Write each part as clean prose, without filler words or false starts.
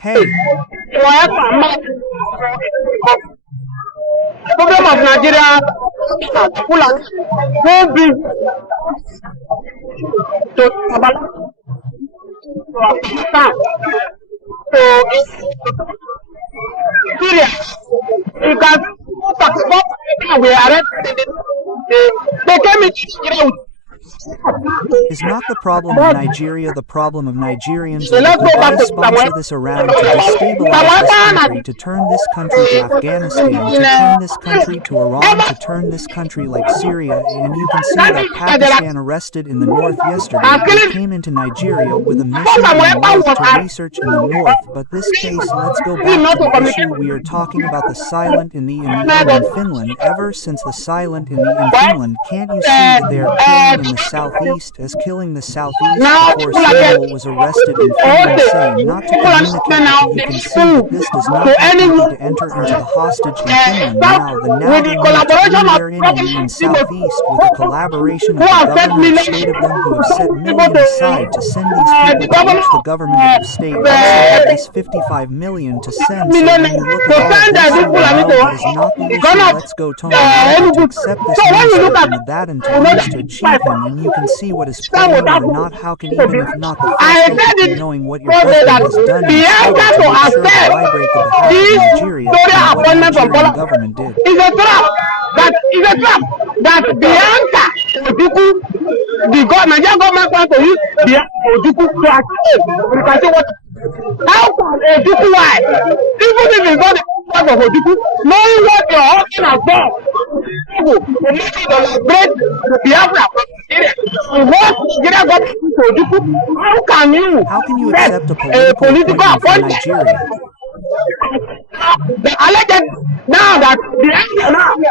Hey. The problem of Nigeria won't be to Pakistan. So Syria, you can Pakistan we arrested. They came in. Is not the problem of Nigeria the problem of Nigerians that they sponsor this around to destabilize this country, to turn this country to Afghanistan, to turn this country to Iran, to turn this country like Syria? And you can see that Pakistan arrested in the north yesterday. They came into Nigeria with a mission in the north to research in the north. But this case, let's go back to the issue. We are talking about the silent in the in Finland. Ever since the silent in Finland, can't you see that they are killing in the southeast, as killing the southeast before Samuel was arrested in Finland, saying not to communicate. You can see that this does not want to enter into the hostage in Finland now. Now they want to bring their enemy in southeast with the collaboration of the government of state of them, who have set millions aside to send these people to reach the government of the state. Also have this 55 million to send. So when you look at all of this, you know that is not the issue. Let's go, Tony, to accept this minister and that and to use to achieve him. And you can see what is playing or not. How can even if not the first knowing what your president has done in struggle to make sure to vibrate the behalf of Nigeria and what the Nigerian government did? It's a trap. It's a trap that Bianca the Nigerian government wants to use Ojukwu to achieve. You can say what? How can Ojukwu why? Even if it's not the part of Ojukwu, knowing what your husband has done, to make it celebrate Biafra from Nigeria. What Nigeria government to Ojukwu? How can you accept a political appointment from Nigeria?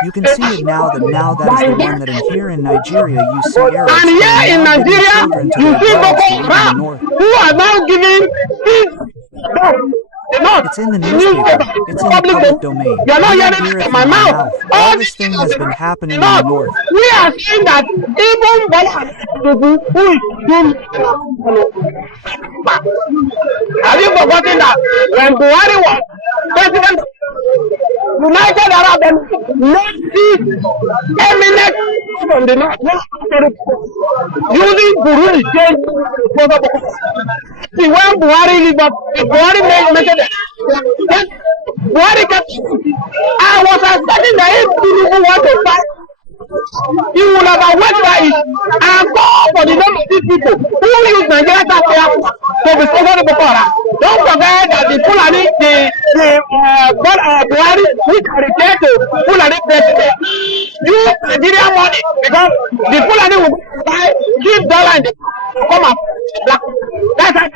You can see it now that is the one that here in Nigeria you see Arabs. And here in Nigeria you see Boko Haram who are now giving it's in the newspaper. It's in the public domain. You're not hearing it from my mouth. All this thing has been happening in the north. We are saying that even who is doing. Have you forgotten that when Buhari was president, United Arab Emirates eminent from the north using Burundi change see when Buhari leave up, Buhari mentioned that Buhari kept I was expecting that if people want to fight, he would have went by it and called for the name of these people who use Nigeria to be spoken Boko Haram. Don't forget that the Fulani, Buhari, which refer to Fulani president, use Nigerian money because the Fulani will buy $3 and come up black. That's it.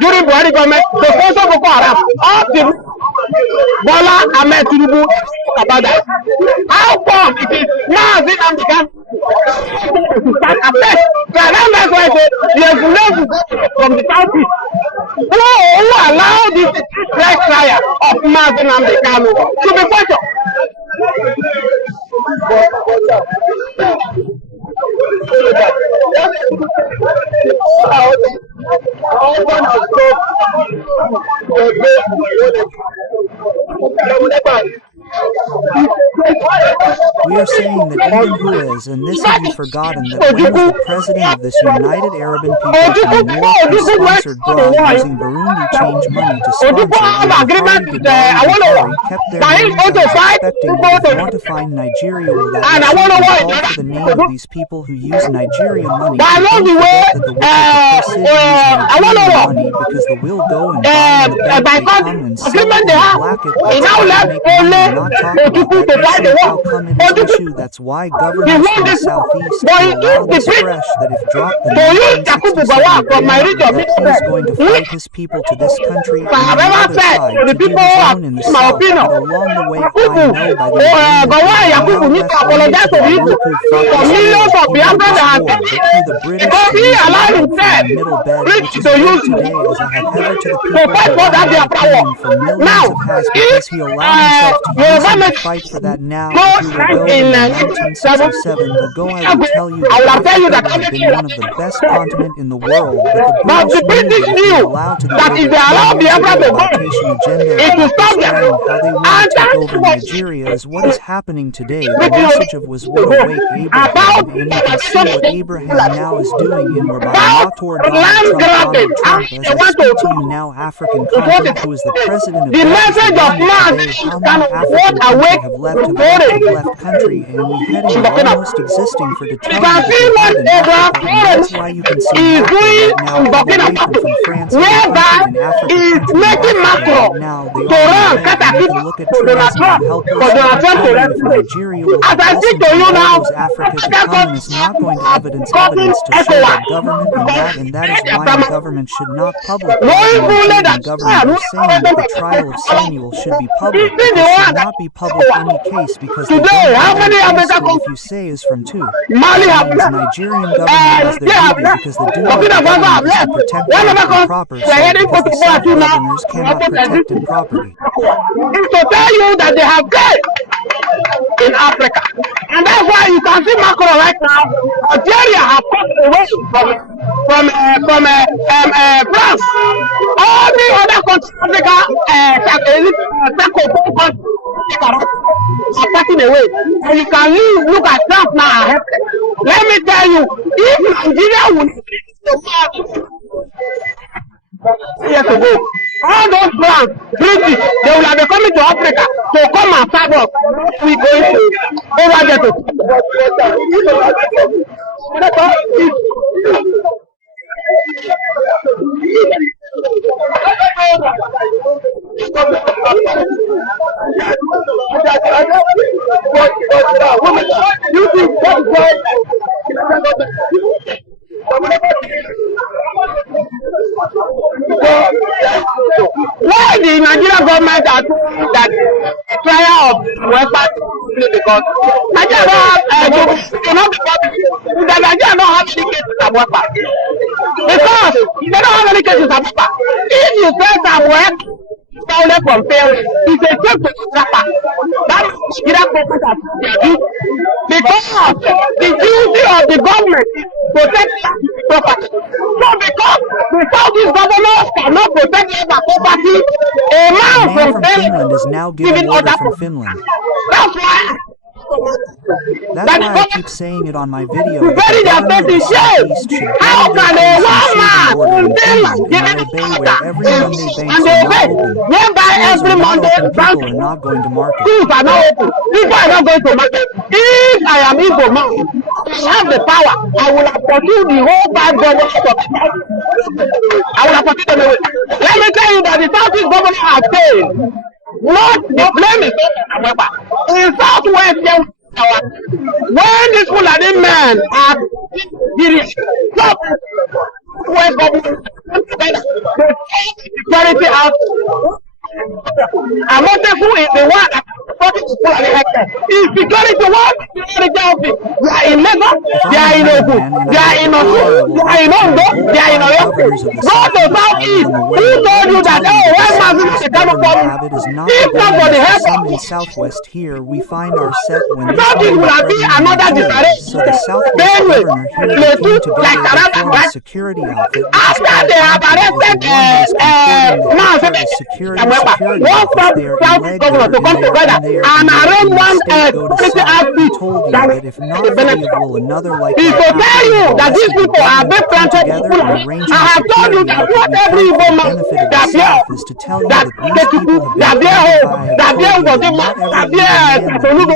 During Buhari government, the sponsor Boko Haram, all the Bola Ahmed Tinubu about that. How come it is now as if I'm the guy to start affect? That's why I said there's no from the southeast who allow this strike trial of Mazin Amdekano to be questioned. We are saying that even who is, and this have you forgotten, that when was the president of this United Arab People from the north who sponsored Broad using Burundi change money to sponsor, Buhari did not kept their names unsuspecting that if you want to find Nigeria without call for the name of these people who use Nigeria money. Don't forget that the witches use Nigeria money because the will go and buy the bank they come and sell it and black it. That's how they make money. Not talk about that. How come it is issue? That's why governments in the southeast allow this fresh that if dropped the 1967 that he is going to fight his people to this country and on the other side to give his own in the south. But along the way, I know by the agreement the British the middle bed, which is used today as I have ever to the people of for millions of has because he allowed himself to use and fight for that now, if you will go in 1967, the go, I would tell you that Africa would have been one of the best continents in the world, but the British knew that if they allowed to the Biafra agenda of spreading how they want to take over Nigeria is what is happening today. The message of was what awake Abraham, and you can see what Abraham now is doing, and we're by not toward Donald Trump. As I speak to you now, African continent, who is the president of today, how many African countries have left country, and we heading almost existing for to tell you that they had in Africa, and that's why you can see right now all the way from France and African countries now they are and you can look at trends and helpless if Nigeria will listen to all those Africa's economy is not going to evidence to show that government and that is why the government should not public the government is saying that the trial of Samuel should be public. It should not be public in any case because they don't have if you say is from two. That means Nigerian government has their duty because the duty of the government is to protect the proper so because the self-governors cannot protect the property. To tell you that they have faith in Africa. And that's why you can see Macron right now. Algeria has cut away from France. All the other countries in Africa are cutting away. And you can look at Trump now. Let me tell you, if Nigeria will years ago, all those plans, British, they will have been coming to Africa to come and serve us. We going to over there to. Why the Nigerian government are doing that trial of Western because Nigeria don't have any cases of Western because they don't have any cases of Western. If you say that West stolen from failure, it's a joke to scrapper. That Nigerian government has because the duty of the government is protect property. So because the Southeast governors cannot protect their property, a man from Finland is now giving order from Finland. That's why. That's why I keep saying it on my video. Very how can a woman in Finland give it and they obey whereby every Monday people are not going to market. Schools are not open. People are not going to market. If I am Igbo man, I have the power. I will have pursued the whole 5 governors of the country. I will have pursued them away. Let me tell you that the Southeast governor has failed. Not the blame is however. In Southwest, when this Fulani men are Southwest government, the security out. Amotefu is the one that is security one. They are in Lagos, they are in Ogun, they are in Ogun, they are in Ondo, they are in Oyo. Go to Southeast. Who told you that? Oh, where Mazin is coming from? If not for the help in Southwest here, we find our set when the Southeast will be another disarray. So the Southwest governor here came together to form a security outfit, after they have arrested security office there in governor to come together and arrange one security outfit that if not will another like is to tell you that these people are very planted I have told you that not every Igbo man that is to tell you that these people have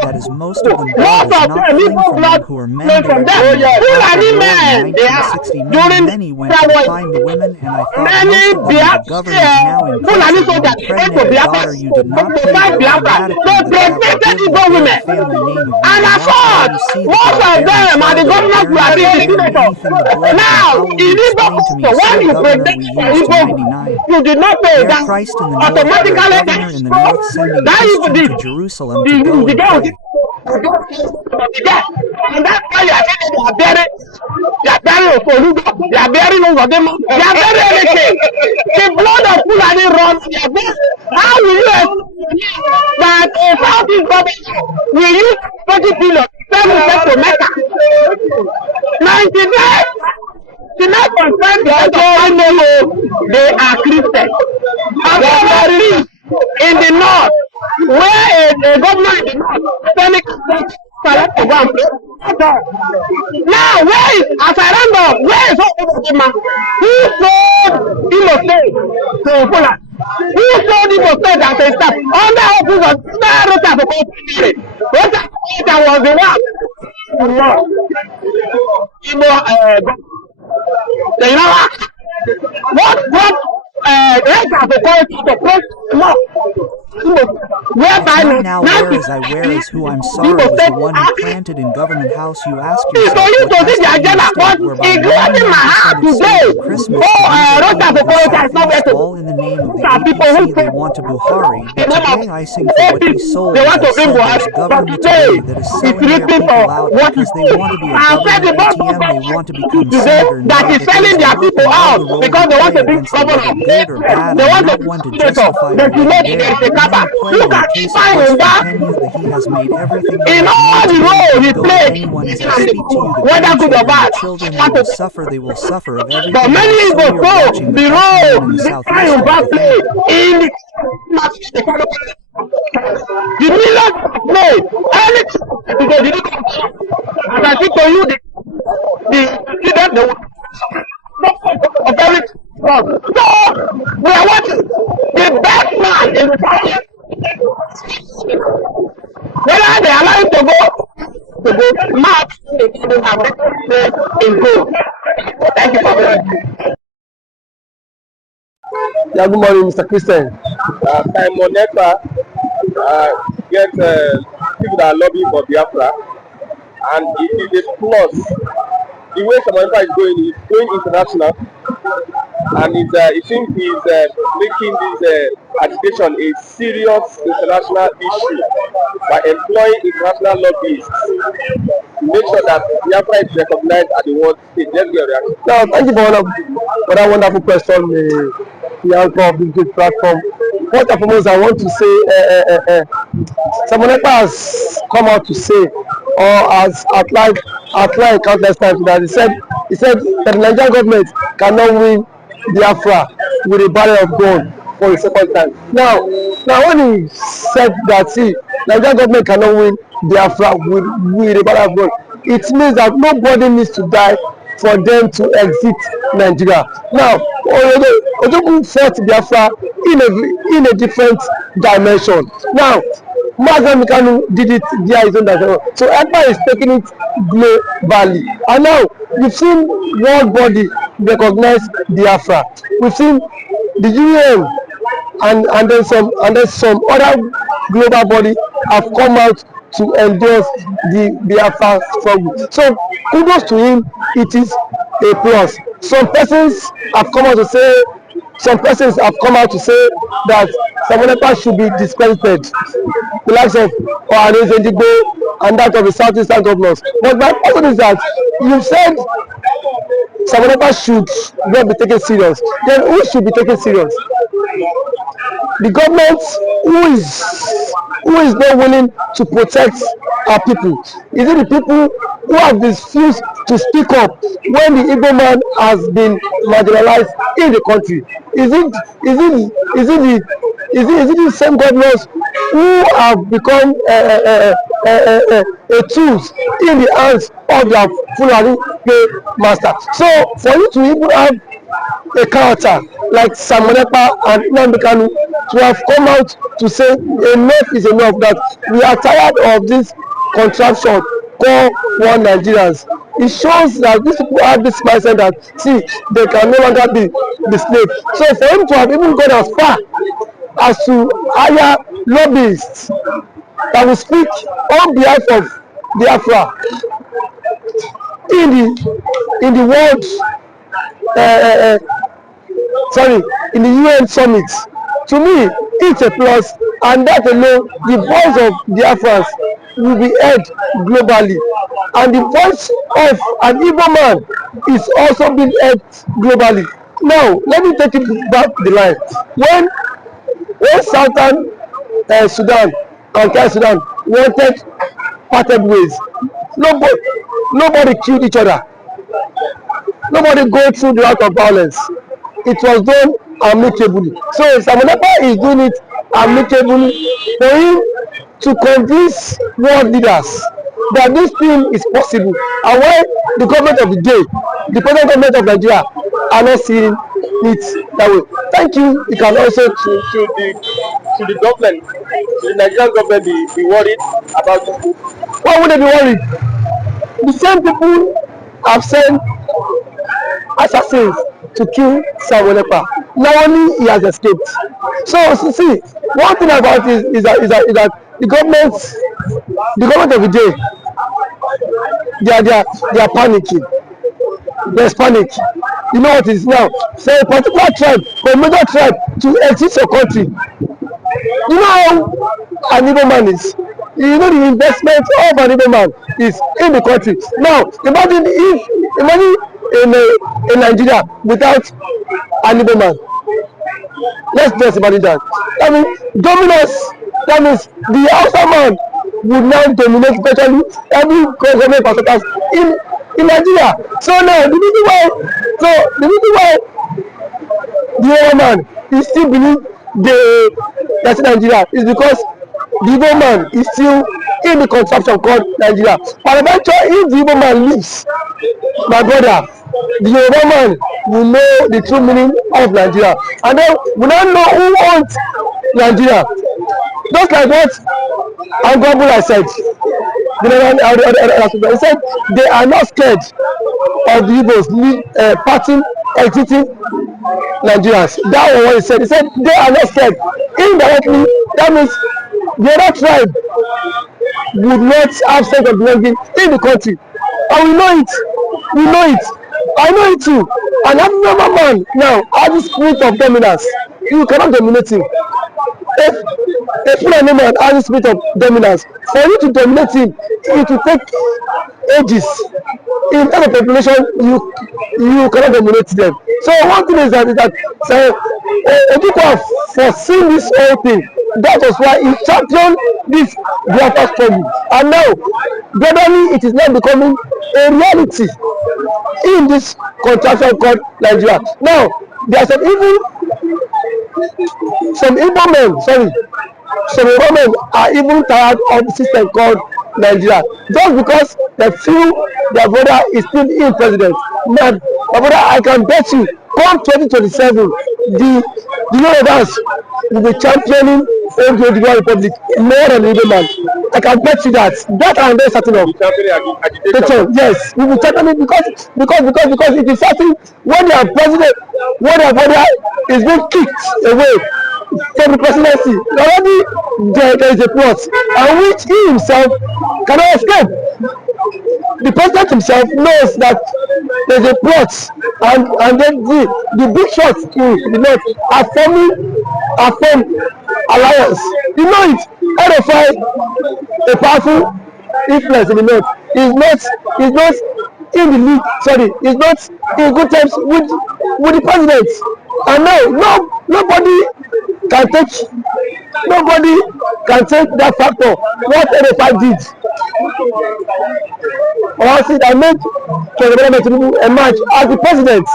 that is most of them not who are men from them. They are during many went to find the women, and I thought most of them, the government now in pregnant daughter you did not pay Biafra. So they painted Igbo women. And I thought most of them are the governors who are being now, in Igbo, when you protect Igbo, you did not pay that automatically. That is to Jerusalem to go and pray. And that's why you are saying they are buried Ofoluga, they are buried Uzodinma, they are buried everything. The blood of Fulani runs their veins. How will you explain that a Southeast government We use 20 billion, 7 to Mecca. 99.5% they are Christians. And in the north, where a governor in the north sending to go and pray. Now, where is, as I round up, where is Obama? Who sold Imo State to Poland? Who sold Imo State as a staff? Under office of Rota for Constitution. Rota was the one. You know what Rota for Constitution to press law. Not now whereas I wear is who I'm sorry was the one who planted in government house. You ask yourself what has to be state whereby 99% of state Christmas all in the name of the APC they want to Buhari, but today I sing for what he sold. As I said, there's government today that is selling their people out because they want to be a government ATM, they want to become senator now that there's a people out because they want to be governor. Good or bad, I not want to justify what they did. Play in the case of West Virginia that he has made everything in all the role he played. Anyone as I speak to you, the grandchildren, the children, they will suffer. They will suffer of everything. But many people watching the role in the southeast in the millions made anything because they didn't come. As I speak to you, the of everything. So we are watching the best man in the country. Whether they allow him to go map, they have in goal. Thank you for that. Yeah, good morning, Mr. Christian. Simon Ekpa get people that are lobbying for Biafra, and it is a plus. The way Simon Ekpa is going international, and it seems he's making this agitation a serious international issue by employing international lobbyists to make sure that Biafra is recognized at the world stage. Let's get a reaction. Now, thank you for that wonderful question, the anchor of this great platform. First and foremost, I want to say Simon Ekpa has come out to say, or has outlined countless times that he said that the Nigerian government cannot win Biafra with a barrel of gun for a second time. Now when he said that, see, Nigerian government cannot win Biafra with a barrel of gun, it means that nobody needs to die for them to exit Nigeria. Now, Ojogun fought Biafra in a different dimension. Now, Mazen Mikanu did it via his own dimension. So Ekpa is taking it globally. And now, we've seen world body recognize Biafra. We've seen the UN and then some other global body have come out to endorse the Biafra struggle. So kudos to him, it is a plus. Some persons have come out to say that Simon Ekpa should be discredited, the likes of Ohanes Edigbo and that of the southeastern governors. But my question is that you said Simon Ekpa should not be taken serious. Then who should be taken serious? The government who is not willing to protect our people? Is it the people who have refused to speak up when the Igbo man has been marginalized in the country? Is it the same governors who have become a tools in the hands of their Fulani master? So for you to even have a character like Simon Ekpa and Nnamdi Kanu to have come out to say enough is enough, that we are tired of this contraption called one Nigerians. It shows that these people have this mindset that, see, they can no longer be the slave. So for him to have even gone as far as to hire lobbyists that will speak on behalf of Biafra in the world in the UN summit, to me it's a plus, and that alone, the voice of Biafrans will be heard globally, and the voice of an Igbo man is also being heard globally. Now let me take it back the line. When Southern Sudan and South Sudan wanted parted ways. Nobody killed each other. Nobody go through the route of violence. It was done amicably. So Simon Ekpa is doing it amicably for him to convince world leaders that this thing is possible, and why the government of the day, the present government of Nigeria, are not seeing it that way. Thank you. You can also To the government, to the Nigerian government be worried about this. why would they be worried? The same people have sent assassins to kill Simon Ekpa. Now only he has escaped. So see, one thing about it is that the government of the day, they are panicking. There's panic. You know what is now? Say a particular tribe or a major tribe to exit your country. You know how an Igbo man is. You know the investment of an Igbo man is in the country. Now imagine in Nigeria without an Igbo man. Let's just imagine that. That means dominance. That means the outside man would now dominate virtually every government parastatals in Nigeria. So now the reason why the Igbo man is still believe that's Nigeria is because the Igbo man is still in the contraption called Nigeria. But eventually, if the Igbo man leaves, my brother, the Yoruba man will know the true meaning of Nigeria, and then we now know who owns Nigeria. Just like what Angwabula said, he said they are not scared of the Igbos parting, exiting Nigerians. That was what he said. He said they are not scared. Indirectly, that means the other tribe would not have sense of belonging in the country. And we know it. We know it. I know it too. And every normal man now has the spirit of dominance. You cannot dominate him. If a Fulani man has the spirit of dominance, for you to dominate him, it will take ages. In terms of population, you cannot dominate them. So one thing is that Ekpa foreseen this whole thing. That was why he championed this Biafra struggle. And now, gradually, it is now becoming a reality in this contraction called Nigeria. Now, there are some Igbo men are even tired of the system called Nigeria, just because they feel their brother is still in president. Now, my brother, I can bet you, come 2027, the Yorubas will be championing the Republic more than the Igbo man. I can bet you that. That I'm very certain of. Yes, we will championing because it is certain when their president, when their brother is being kicked away from the presidency, already there is a plot, and which he himself cannot escape. The president himself knows that there is a plot, and then the big shots in the north are forming alliance. You know it. RFI, a powerful influence in the north, is not in the league. Sorry, is not in good terms with the president. And now nobody can take that factor. What RFI did. Honestly, I made President Tinubu emerge as the president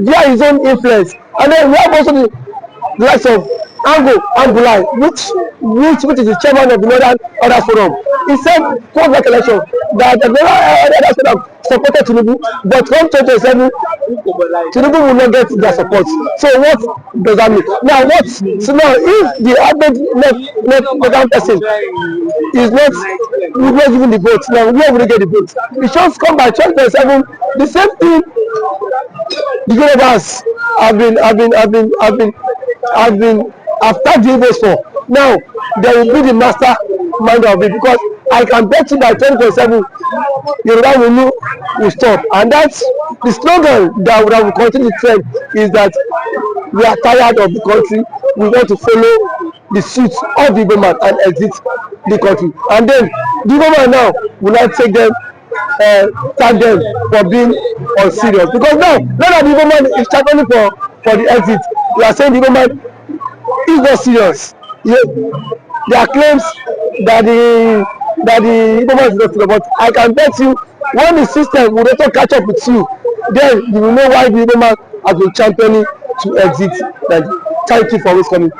via his own influence, and then we have also the likes of Angulai, which is the chairman of the Northern Others Forum. He said, post that election, that the Northern Others Forum supported Tinubu, but come 2027, Tinubu will not get their support. So what does that mean? Now so now if the average Northern person is not giving the vote, now where will they get the vote? It should come by 2027. The same thing the Yorubas have been tagged the Igbos for. Now they will be the master mind of it, because I can bet you by 2027 Yoruba will stop. And that's the slogan that will continue to trend, is that we are tired of the country, we want to follow the suit of the Igbo man and exit the country. And then the Igbo man now will not take them, tag them for being unserious, because now that the Igbo man is championing for the exit, we are saying the Igbo man is not serious. Yeah. There are claims that that the Igbo man is not talking about. I can bet you when the system will also catch up with you, then you will know why the Igbo man has been championing to exit. Thank you for always coming.